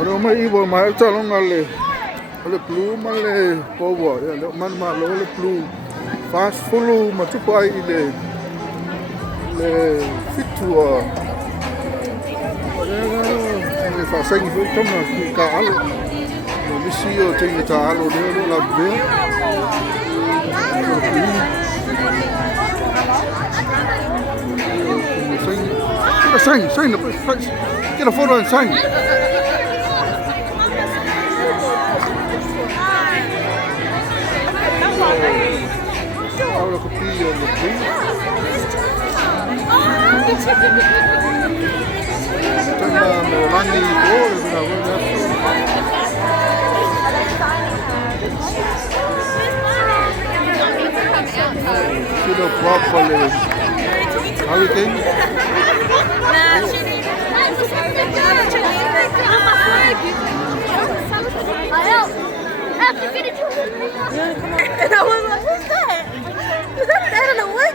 Ora mai iwa mai taaloga le plu ma le poua ia le man malo le plu fast fulu ma tupu ai i le fitua le faasagi foi tama ka alo le misi o te ta alo le la vea sign, get a photo and sign. Ahora copia the tree. Tenga Molani Flores, una buena. Kilo properly. Hurricane. And I was like, what's that? Is that out of the wood?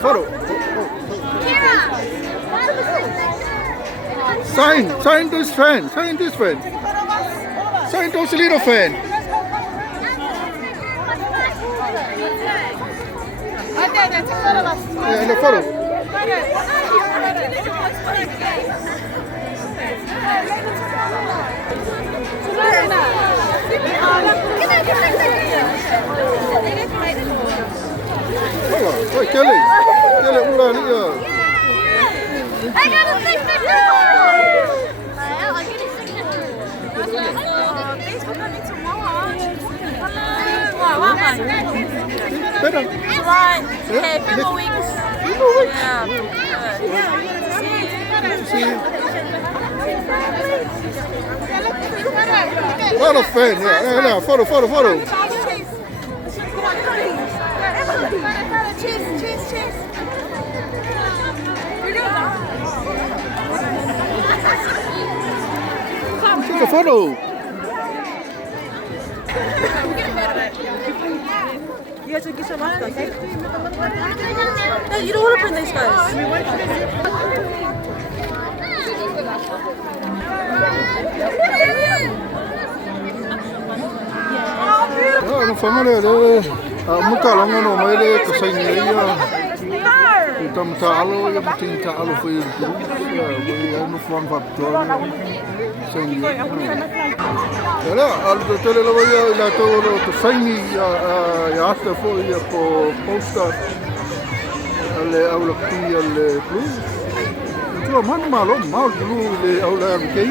Photo. Sign this fan. Sign those little fan. Yeah, the photo. Hey, Kelly, I got a signature! I'll get a signature. Thanks for coming to Maua. Better. July. Okay, a few more weeks. See you. A lot of fans, yeah. Photo. Cheers. Take a photo. You guys get some stuff. No, you don't want to print these guys. No famole muka longa no mai le kasaini ia tam taalo ia matin taalo foi ia no flan papto saini era aldo tele lo ia la todo to saini ia hasta foi ia po posta ale aula ki ale blue tu man malo mal blue le aula ki